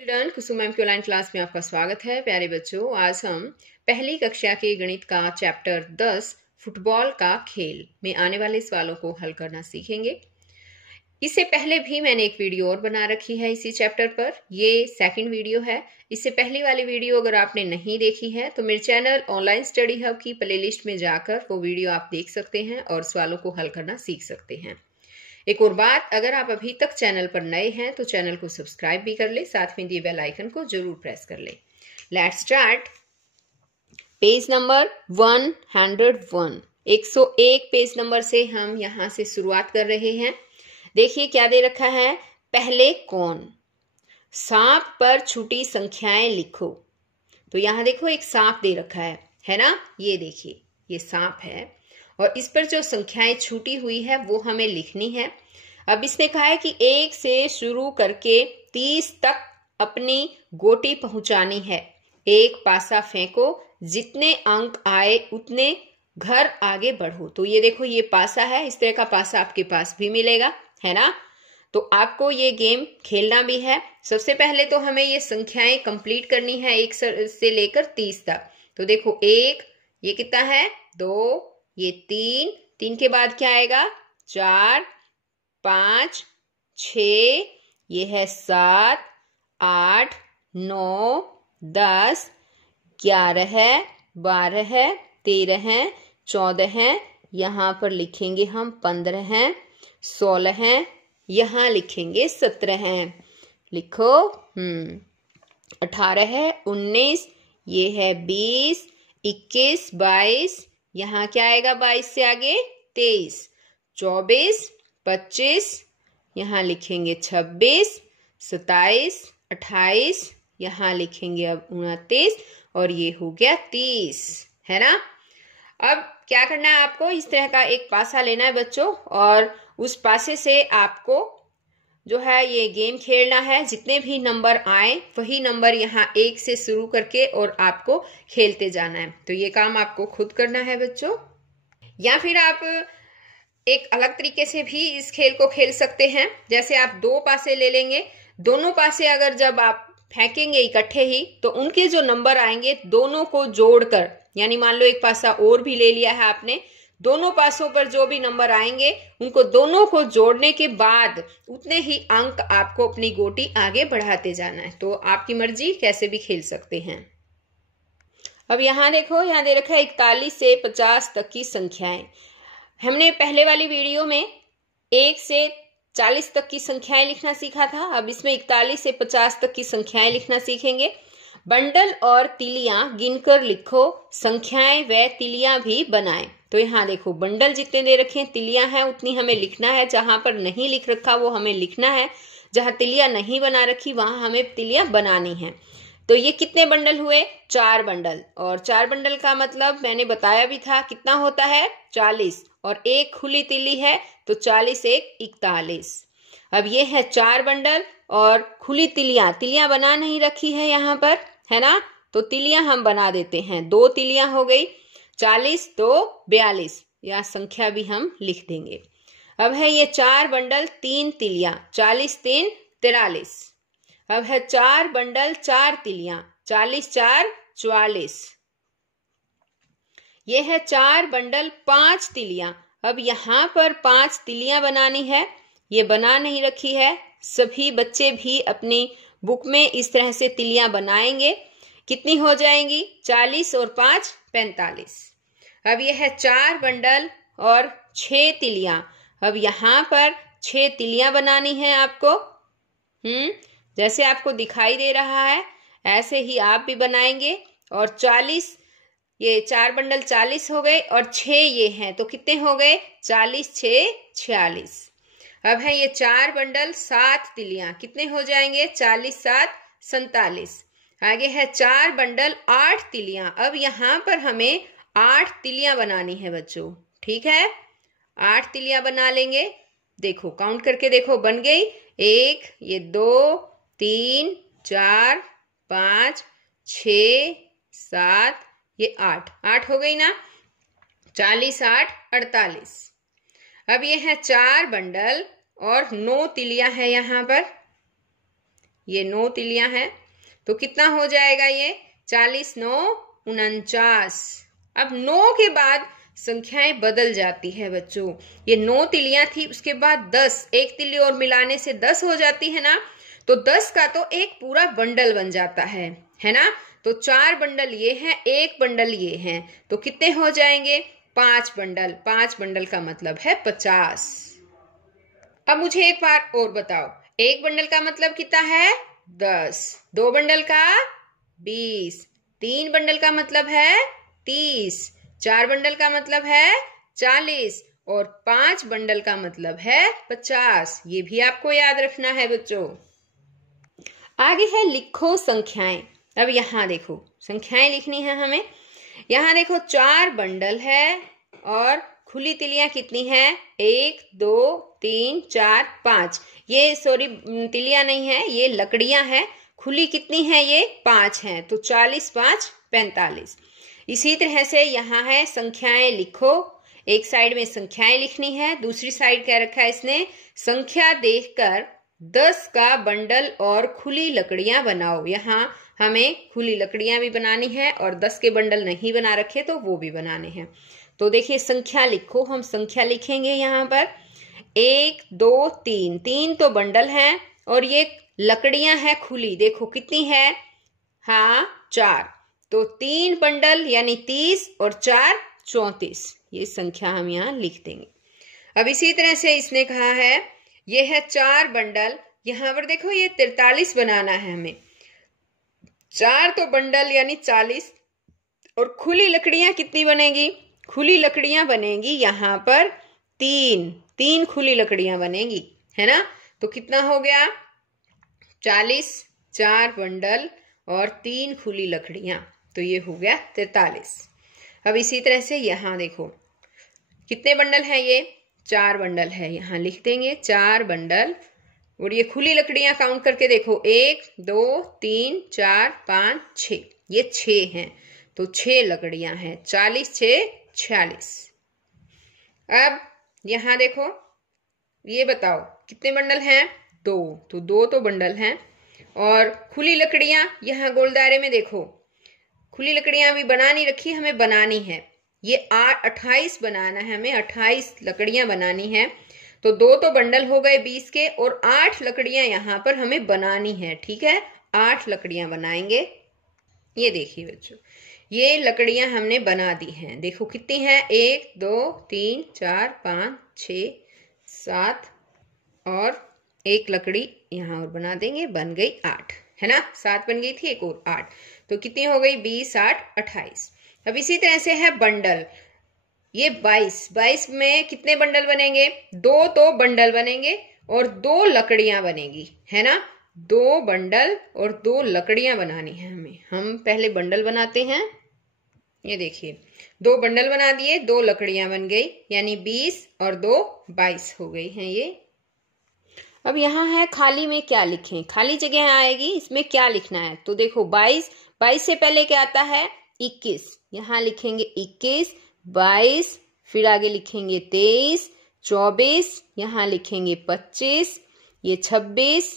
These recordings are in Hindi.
चिल्ड्रन, कुसुम मैम की ऑनलाइन क्लास में आपका स्वागत है। प्यारे बच्चों, आज हम पहली कक्षा के गणित का चैप्टर 10 फुटबॉल का खेल में आने वाले सवालों को हल करना सीखेंगे। इससे पहले भी मैंने एक वीडियो और बना रखी है इसी चैप्टर पर। ये सेकंड वीडियो है। इससे पहली वाली वीडियो अगर आपने नहीं देखी है तो मेरे चैनल ऑनलाइन स्टडी हब की प्लेलिस्ट में जाकर वो वीडियो आप देख सकते हैं और सवालों को हल करना सीख सकते हैं। एक और बात, अगर आप अभी तक चैनल पर नए हैं तो चैनल को सब्सक्राइब भी कर ले, साथ में दिए बेल आइकन को जरूर प्रेस कर ले। Let's start. Page number 101, 101 page number से हम यहां से शुरुआत कर रहे हैं। देखिए क्या दे रखा है। पहले कौन, सांप पर छूटी संख्याएं लिखो। तो यहां देखो एक सांप दे रखा है ना। ये देखिए ये सांप है और इस पर जो संख्याएं छूटी हुई है वो हमें लिखनी है। अब इसने कहा है कि 1 से शुरू करके 30 तक अपनी गोटी पहुंचानी है। एक पासा फेंको, जितने अंक आए उतने घर आगे बढ़ो। तो ये देखो ये पासा है, इस तरह का पासा आपके पास भी मिलेगा, है ना। तो आपको ये गेम खेलना भी है। सबसे पहले तो हमें ये संख्याएं कंप्लीट करनी है 1 से लेकर 30 तक। तो देखो 1, ये कितना है 2, ये 3 के बाद क्या आएगा 4, 5, 6, ये है 7, 8, 9, 10, 11 है, 12 है, 13 है, 14 है, यहाँ पर लिखेंगे हम 15 है, 16 है, यहाँ लिखेंगे 17 है। लिखो 18 है, 19, ये है 20, 21, 22, यहाँ क्या आएगा 22 से आगे 23, 24, 25, यहाँ लिखेंगे 26, 27, 28, यहाँ लिखेंगे अब 29 और ये हो गया 30, है ना। अब क्या करना है आपको, इस तरह का एक पासा लेना है बच्चों और उस पासे से आपको जो है ये गेम खेलना है। जितने भी नंबर आए वही नंबर यहाँ 1 से शुरू करके और आपको खेलते जाना है। तो ये काम आपको खुद करना है बच्चों। या फिर आप एक अलग तरीके से भी इस खेल को खेल सकते हैं। जैसे आप 2 पासे ले लेंगे, दोनों पासे अगर जब आप फेंकेंगे इकट्ठे ही तो उनके जो नंबर आएंगे दोनों को जोड़कर, यानी मान लो एक पासा और भी ले लिया है आपने, दोनों पासों पर जो भी नंबर आएंगे उनको दोनों को जोड़ने के बाद उतने ही अंक आपको अपनी गोटी आगे बढ़ाते जाना है। तो आपकी मर्जी, कैसे भी खेल सकते हैं। अब यहाँ देखो, यहाँ दे रखा है 41 से 50 तक की संख्याएं। हमने पहले वाली वीडियो में 1 से 40 तक की संख्याएं लिखना सीखा था। अब इसमें 41 से 50 तक की संख्याएं लिखना सीखेंगे। बंडल और तिलियां गिनकर लिखो, संख्याएं व तिलियां भी बनाएं। तो यहाँ देखो बंडल जितने दे रखे हैं, तिलियां हैं उतनी हमें लिखना है। जहां पर नहीं लिख रखा वो हमें लिखना है, जहां तिलियां नहीं बना रखी वहां हमें तिलियां बनानी है। तो ये कितने बंडल हुए, 4 बंडल। और 4 बंडल का मतलब मैंने बताया भी था कितना होता है 40, और एक खुली तिल्ली है तो 40 1 41। अब ये है 4 बंडल और खुली तिलियां बना नहीं रखी है यहाँ पर, है ना। तो तिलियां हम बना देते हैं। 2 तिलियां हो गई, 40 2 42, या संख्या भी हम लिख देंगे। अब है ये 4 बंडल 3 तिलियां, 40 3 43। अब है 4 बंडल 4 तिलियां, 40 4 44। ये है 4 बंडल 5 तिलियां। अब यहाँ पर 5 तिलियां बनानी है, ये बना नहीं रखी है। सभी बच्चे भी अपनी बुक में इस तरह से तिलियां बनाएंगे। कितनी हो जाएंगी, 40 और 5 45। अब यह है 4 बंडल और 6 तिलियां। अब यहाँ पर 6 तिलियां बनानी है आपको। जैसे आपको दिखाई दे रहा है ऐसे ही आप भी बनाएंगे। और 40, ये 4 बंडल 40 हो गए और 6 ये हैं, तो कितने हो गए 40 6 46। अब है ये 4 बंडल 7 तिलियां, कितने हो जाएंगे 40 7 47। आगे है 4 बंडल 8 तिलियां। अब यहाँ पर हमें 8 तिलियां बनानी है बच्चों, ठीक है। 8 तिलियां बना लेंगे। देखो काउंट करके देखो, बन गई 1, ये 2 3 4 5 6 7, ये 8 हो गई ना। 40 8 48। अब ये है 4 बंडल और 9 तिलियां है यहाँ पर। ये 9 तिलियां हैं, तो कितना हो जाएगा ये 40 9 49। अब 9 के बाद संख्याएं बदल जाती है बच्चों। ये 9 तिलियां थी, उसके बाद 10, एक तिल्ली और मिलाने से 10 हो जाती है ना, तो 10 का तो एक पूरा बंडल बन जाता है ना। तो 4 बंडल ये हैं, एक बंडल ये हैं, तो कितने हो जाएंगे 5 बंडल। 5 बंडल का मतलब है 50। अब मुझे एक बार और बताओ, एक बंडल का मतलब कितना है 10, 2 बंडल का 20, 3 बंडल का मतलब है 30, 4 बंडल का मतलब है 40 और 5 बंडल का मतलब है 50। ये भी आपको याद रखना है बच्चों। आगे है लिखो संख्याएं। अब यहाँ देखो संख्याएं लिखनी है हमें। यहाँ देखो 4 बंडल है और खुली तिलियां कितनी है 1 2 3 4 5। ये सॉरी तिलियां नहीं है, ये लकड़ियां हैं। खुली कितनी है ये 5 हैं, तो 40 5 45। इसी तरह से यहाँ है संख्याएं लिखो। एक साइड में संख्याएं लिखनी है, दूसरी साइड क्या रखा है इसने, संख्या देखकर 10 का बंडल और खुली लकड़ियां बनाओ। यहाँ हमें खुली लकड़ियां भी बनानी है और 10 के बंडल नहीं बना रखे तो वो भी बनाने हैं। तो देखिए संख्या लिखो, हम संख्या लिखेंगे यहाँ पर 1 2 3, 3 तो बंडल हैं और ये लकड़ियां हैं खुली, देखो कितनी है, हाँ 4, तो 3 बंडल यानी 30 और 4 34। ये संख्या हम यहाँ लिख देंगे। अब इसी तरह से इसने कहा है ये है 4 बंडल, यहां पर देखो ये 43 बनाना है हमें। 4 तो बंडल यानी 40 और खुली लकड़ियां कितनी बनेगी, खुली लकड़ियां बनेगी यहाँ पर 3 खुली लकड़ियां बनेगी, है ना। तो कितना हो गया 40, 4 बंडल और 3 खुली लकड़ियां, तो ये हो गया 43। अब इसी तरह से यहाँ देखो कितने बंडल है, ये 4 बंडल है, यहाँ लिख देंगे 4 बंडल और ये खुली लकड़ियां काउंट करके देखो 1 2 3 4 5 6, ये 6 हैं, तो 6 लकड़ियां हैं, 40 6 46। अब यहाँ देखो ये बताओ कितने बंडल हैं 2, तो 2 तो बंडल हैं और खुली लकड़ियां यहाँ गोल दायरे में देखो, खुली लकड़ियां भी बनानी रखी, हमें बनानी है ये 28 बनाना है हमें, 28 लकड़ियां बनानी है। तो 2 तो बंडल हो गए 20 के और 8 लकड़ियां यहाँ पर हमें बनानी है, ठीक है 8 लकड़ियां बनाएंगे। ये देखिए बच्चों ये लकड़ियां हमने बना दी हैं, देखो कितनी है 1 2 3 4 5 6 7 और एक लकड़ी यहाँ और बना देंगे, बन गई 8, है ना, 7 बन गई थी एक और 8, तो कितनी हो गई 20 8 28। अब इसी तरह से है बंडल, ये 22 में कितने बंडल बनेंगे, 2 तो बंडल बनेंगे और 2 लकड़ियां बनेगी, है ना, 2 बंडल और 2 लकड़ियां बनानी है हमें। हम पहले बंडल बनाते हैं। ये देखिए 2 बंडल बना दिए, 2 लकड़ियां बन गई, यानी 20 और 2 22 हो गई हैं ये। अब यहाँ है खाली में क्या लिखें, खाली जगह आएगी, इसमें क्या लिखना है, तो देखो 22 से पहले क्या आता है 21, यहाँ लिखेंगे 21, 22 फिर आगे लिखेंगे 23, 24 यहाँ लिखेंगे 25, ये 26,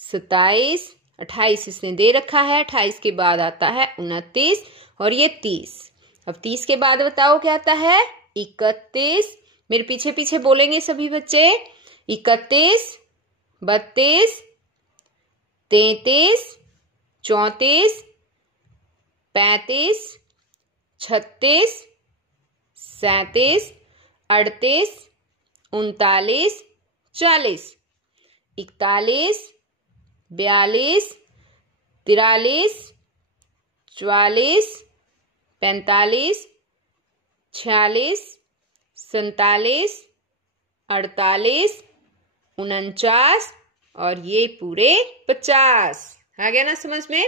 27, 28 इसने दे रखा है, 28 के बाद आता है 29 और ये 30। अब 30 के बाद बताओ क्या आता है 31। मेरे पीछे पीछे बोलेंगे सभी बच्चे, 31, 32, 33, 34, 35, 36, 37, 38, 39, 40, 41, 42, 43, 44, 45, 46, 47, 48, 49 और ये पूरे 50। आ गया ना समझ में।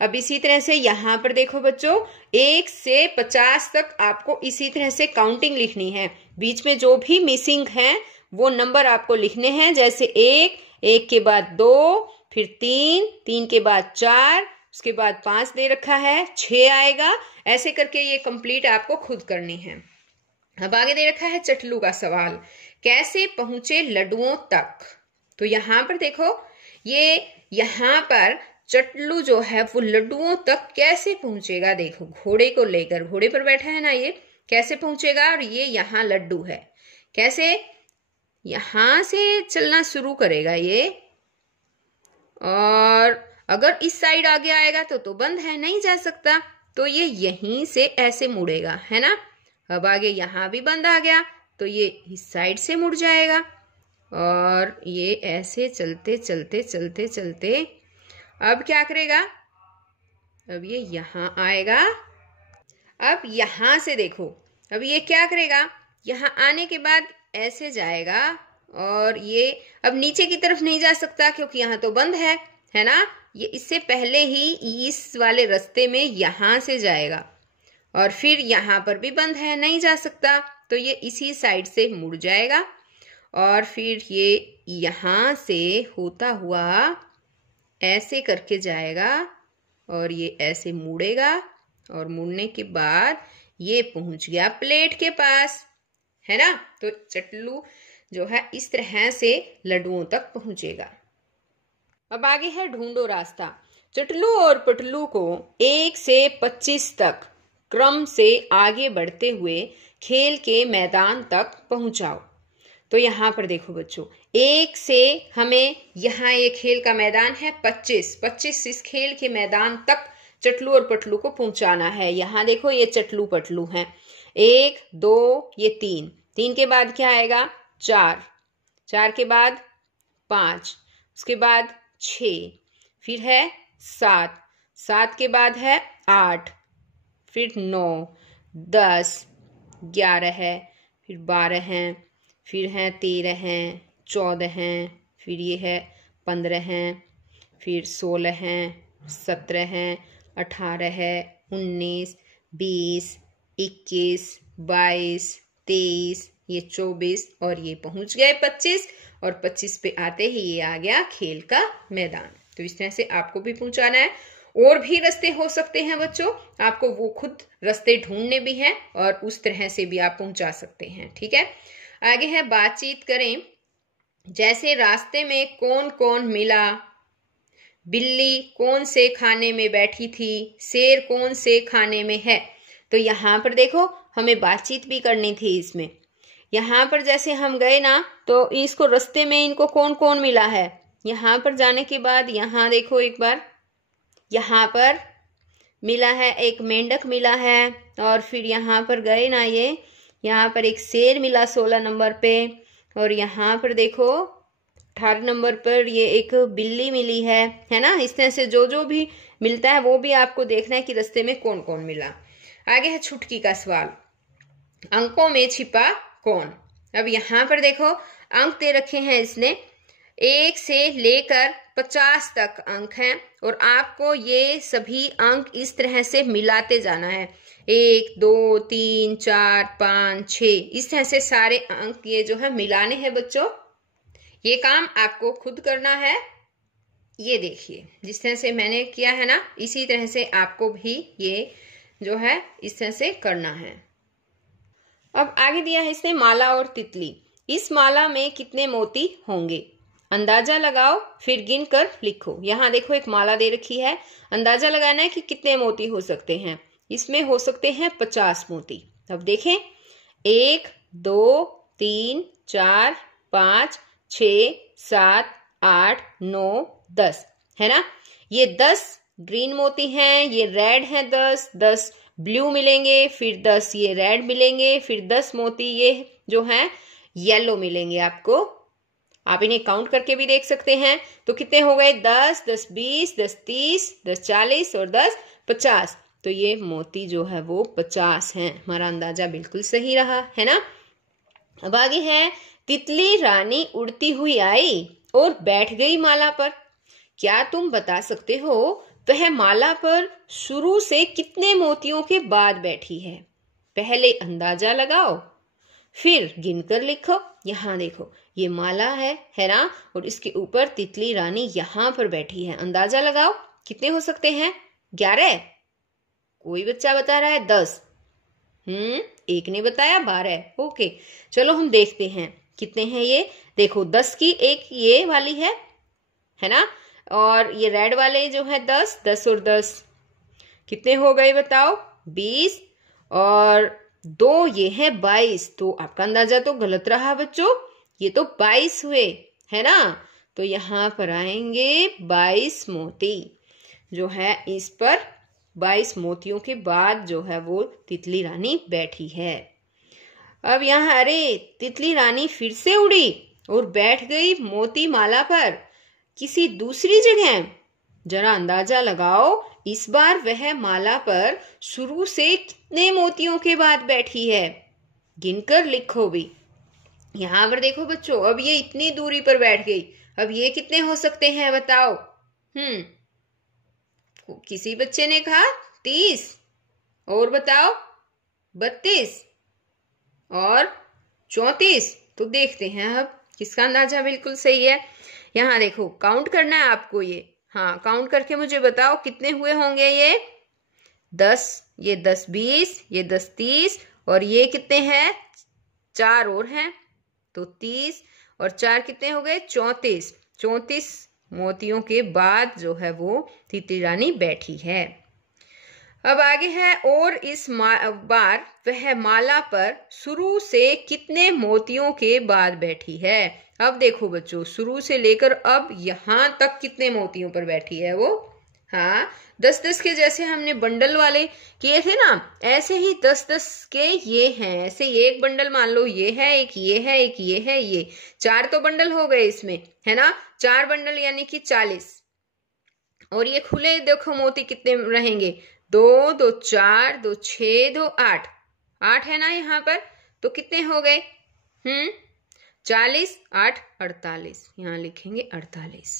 अब इसी तरह से यहाँ पर देखो बच्चों 1 से 50 तक आपको इसी तरह से काउंटिंग लिखनी है, बीच में जो भी मिसिंग है वो नंबर आपको लिखने हैं, जैसे 1 के बाद 2 फिर 3 के बाद 4 उसके बाद 5 दे रखा है 6 आएगा, ऐसे करके ये कंप्लीट आपको खुद करनी है। अब आगे दे रखा है चटलू का सवाल, कैसे पहुंचे लड्डुओं तक। तो यहाँ पर देखो ये यहाँ पर चटलू जो है वो लड्डुओं तक कैसे पहुंचेगा। देखो घोड़े को लेकर, घोड़े पर बैठा है ना, ये कैसे पहुंचेगा। और ये यहाँ लड्डू है, कैसे यहां से चलना शुरू करेगा ये, और अगर इस साइड आगे आएगा तो बंद है, नहीं जा सकता, तो ये यहीं से ऐसे मुड़ेगा, है ना। अब आगे यहाँ भी बंद आ गया तो ये इस साइड से मुड़ जाएगा, और ये ऐसे चलते चलते चलते चलते अब क्या करेगा, अब ये यहाँ आएगा। अब यहाँ से देखो, अब ये क्या करेगा, यहाँ आने के बाद ऐसे जाएगा, और ये अब नीचे की तरफ नहीं जा सकता क्योंकि यहाँ तो बंद है ना। ये इससे पहले ही इस वाले रास्ते में यहाँ से जाएगा, और फिर यहाँ पर भी बंद है, नहीं जा सकता, तो ये इसी साइड से मुड़ जाएगा, और फिर ये यहाँ से होता हुआ ऐसे करके जाएगा, और ये ऐसे मुड़ेगा, और मुड़ने के बाद ये पहुंच गया प्लेट के पास, है ना। तो चटलू जो है इस तरह से लड्डुओं तक पहुंचेगा। अब आगे है ढूंढो रास्ता। चटलू और पटलू को 1 से 25 तक क्रम से आगे बढ़ते हुए खेल के मैदान तक पहुंचाओ। तो यहाँ पर देखो बच्चों, 1 से हमें यहाँ ये खेल का मैदान है 25 इस खेल के मैदान तक चटलू और पटलू को पहुंचाना है। यहाँ देखो ये चटलू पटलू हैं, 1 2 ये 3 के बाद क्या आएगा 4 के बाद 5, उसके बाद 6, फिर है 7 के बाद है 8, फिर 9 10 11 है, फिर 12 हैं, फिर हैं 13 हैं, 14 हैं, फिर ये है 15 हैं, फिर 16 हैं, 17 हैं, 18 है, 19 20 21 22 23, ये 24, और ये पहुंच गए 25, और 25 पे आते ही ये आ गया खेल का मैदान। तो इस तरह से आपको भी पहुंचाना है। और भी रास्ते हो सकते हैं बच्चों, आपको वो खुद रास्ते ढूंढने भी हैं, और उस तरह से भी आप पहुंचा सकते हैं। ठीक है, आगे है बातचीत करें। जैसे रास्ते में कौन कौन मिला, बिल्ली कौन से खाने में बैठी थी, शेर कौन से खाने में है। तो यहाँ पर देखो हमें बातचीत भी करनी थी इसमें। यहाँ पर जैसे हम गए ना, तो इसको रास्ते में इनको कौन कौन मिला है। यहाँ पर जाने के बाद यहाँ देखो एक बार, यहाँ पर मिला है एक मेंढक मिला है, और फिर यहाँ पर गए ना ये, यहाँ पर एक शेर मिला 16 नंबर पे, और यहाँ पर देखो 18 नंबर पर ये एक बिल्ली मिली है ना। इस तरह से जो जो भी मिलता है वो भी आपको देखना है कि रास्ते में कौन कौन मिला। आगे है छुटकी का सवाल, अंकों में छिपा कौन। अब यहाँ पर देखो अंक दे रखे हैं इसने, 1 से लेकर 50 तक अंक हैं, और आपको ये सभी अंक इस तरह से मिलाते जाना है। 1 2 3 4 5 6, इस तरह से सारे अंक ये जो है मिलाने हैं बच्चों। ये काम आपको खुद करना है। ये देखिए जिस तरह से मैंने किया है ना, इसी तरह से आपको भी ये जो है इस तरह से करना है। अब आगे दिया है इसने माला और तितली। इस माला में कितने मोती होंगे, अंदाजा लगाओ फिर गिन कर लिखो। यहाँ देखो एक माला दे रखी है, अंदाजा लगाना है कि कितने मोती हो सकते हैं। इसमें हो सकते हैं 50 मोती। अब देखें 1 2 3 4 5 6 7 8 9 10 है ना। ये 10 ग्रीन मोती हैं, ये रेड हैं 10 ब्लू मिलेंगे, फिर 10 ये रेड मिलेंगे, फिर 10 मोती ये जो हैं येलो मिलेंगे आपको। आप इन्हें काउंट करके भी देख सकते हैं। तो कितने हो गए 10 10 20 10 30 10 40 और 10 50। तो ये मोती जो है वो 50 हैं। हमारा अंदाजा बिल्कुल सही रहा है ना। अब आगे है, तितली रानी उड़ती हुई आई और बैठ गई माला पर। क्या तुम बता सकते हो वह माला पर शुरू से कितने मोतियों के बाद बैठी है। पहले अंदाजा लगाओ फिर गिनकर लिखो। यहाँ देखो ये माला है ना, और इसके ऊपर तितली रानी यहाँ पर बैठी है। अंदाजा लगाओ कितने हो सकते हैं। 11, कोई बच्चा बता रहा है 10, एक ने बताया 12। ओके चलो हम देखते हैं कितने हैं ये। देखो 10 की एक ये वाली है ना, और ये रेड वाले जो है 10, 10 और 10 कितने हो गए बताओ? 20 और 2 ये है 22। तो आपका अंदाजा तो गलत रहा बच्चों, ये तो 22 हुए, है ना। तो यहाँ पर आएंगे 22 मोती जो है, इस पर 22 मोतियों के बाद जो है वो तितली रानी बैठी है। अब यहाँ अरे तितली रानी फिर से उड़ी और बैठ गई मोती माला पर किसी दूसरी जगह। जरा अंदाजा लगाओ इस बार वह माला पर शुरू से कितने मोतियों के बाद बैठी है, गिनकर लिखो भी। यहाँ पर देखो बच्चों, अब ये इतनी दूरी पर बैठ गई, अब ये कितने हो सकते हैं बताओ? किसी बच्चे ने कहा 30, और बताओ 32 और 34। तो देखते हैं अब किसका अंदाजा बिल्कुल सही है। यहाँ देखो काउंट करना है आपको ये, हाँ काउंट करके मुझे बताओ कितने हुए होंगे ये 10, ये 10 20, ये 10 30 और ये कितने हैं 4 और हैं तो 30 और 4 कितने हो गए 34। 34 मोतियों के बाद जो है वो तितली रानी बैठी है। अब आगे है और इस बार वह माला पर शुरू से कितने मोतियों के बाद बैठी है। अब देखो बच्चों, शुरू से लेकर अब यहां तक कितने मोतियों पर बैठी है वो। हाँ 10-10 के जैसे हमने बंडल वाले किए थे ना, ऐसे ही 10-10 के ये हैं। ऐसे ये एक बंडल मान लो, ये है एक, ये है एक, ये है ये, 4 तो बंडल हो गए इसमें, है ना। 4 बंडल यानी कि 40। और ये खुले देखो मोती कितने रहेंगे, 2 2 4 2 6 2 8, 8 है ना यहाँ पर। तो कितने हो गए 40 8 48, यहाँ लिखेंगे 48।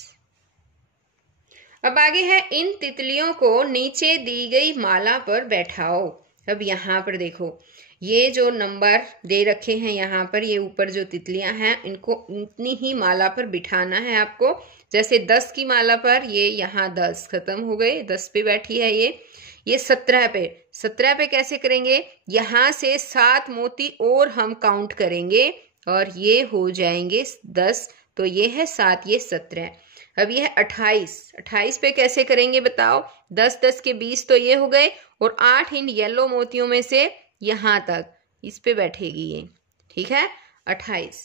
अब आगे है इन तितलियों को नीचे दी गई माला पर बैठाओ। अब यहाँ पर देखो ये जो नंबर दे रखे हैं यहाँ पर, ये ऊपर जो तितलियां हैं इनको उतनी ही माला पर बिठाना है आपको। जैसे 10 की माला पर ये यहाँ 10 खत्म हो गए, 10 पे बैठी है ये 17 पे। 17 पे कैसे करेंगे, यहाँ से 7 मोती और हम काउंट करेंगे और ये हो जाएंगे 10। तो ये है 7, ये 17। अब ये है 28। 28 पे कैसे करेंगे बताओ, 10 10 के 20 तो ये हो गए और 8 इन येलो मोतियों में से यहाँ तक इस पे बैठेगी ये, ठीक है 28।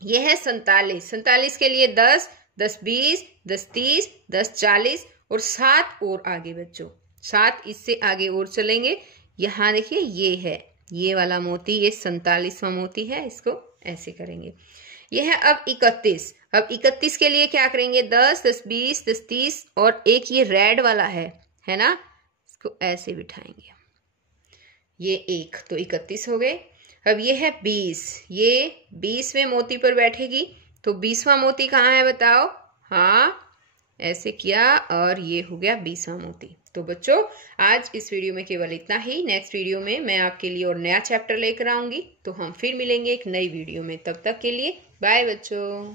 ये है 47। 47 के लिए 10 10 20 10 30 10 40 और 7 और आगे बच्चों, 7 इससे आगे और चलेंगे। यहाँ देखिए ये है ये वाला मोती, ये 47वां मोती है, इसको ऐसे करेंगे। ये है अब 31। अब 31 के लिए क्या करेंगे, 10 10 20 10 30 और एक ये रेड वाला है ना, इसको ऐसे बिठाएंगे, ये एक, तो 31 हो गए। अब ये है 20, ये 20वें मोती पर बैठेगी। तो 20वां मोती कहाँ है बताओ, हाँ ऐसे किया और ये हो गया 20वां मोती। तो बच्चों आज इस वीडियो में केवल इतना ही। नेक्स्ट वीडियो में मैं आपके लिए और नया चैप्टर लेकर आऊंगी, तो हम फिर मिलेंगे एक नई वीडियो में। तब तक के लिए बाय बच्चों।